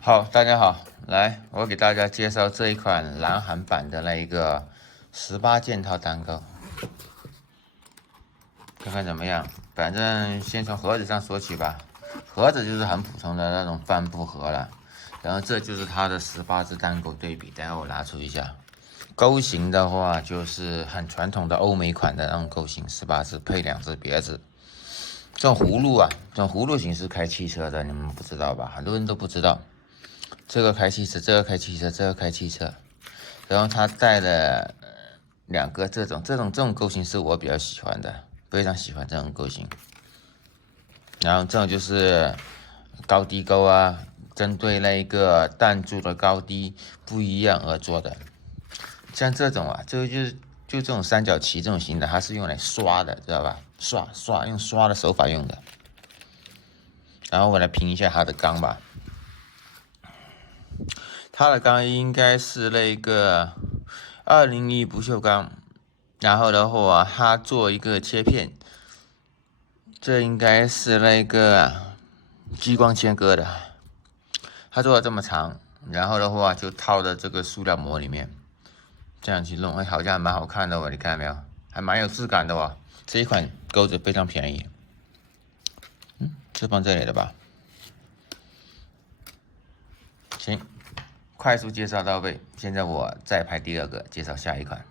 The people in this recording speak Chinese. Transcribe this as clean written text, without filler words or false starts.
好，大家好，来，我给大家介绍这一款蓝韩版的那一个18件套蛋糕，看看怎么样。反正先从盒子上说起吧，盒子就是很普通的那种帆布盒了，然后这就是它的18只蛋糕对比，待会我拿出一下。钩型的话就是很传统的欧美款的那种钩型，18只配2只别致。这种葫芦啊，这种葫芦形是开汽车的，你们不知道吧？很多人都不知道。这个开汽车，这个开汽车，这个开汽车，然后它带了2个这种构型是我比较喜欢的，非常喜欢这种构型。然后这种就是高低钩啊，针对那一个弹珠的高低不一样而做的。像这种啊，就这种三角旗这种型的，它是用来刷的，知道吧？用刷的手法用的。然后我来评一下它的钢吧。它的钢应该是那个201不锈钢，然后的话它做一个切片，这应该是那个激光切割的，它做的这么长，然后的话就套在这个塑料膜里面，这样去弄，哎，好像还蛮好看的哦，你看到没有？还蛮有质感的哦。这一款钩子非常便宜，是放这里的吧？行。快速介绍到位，现在我再拍第2个，介绍下一款。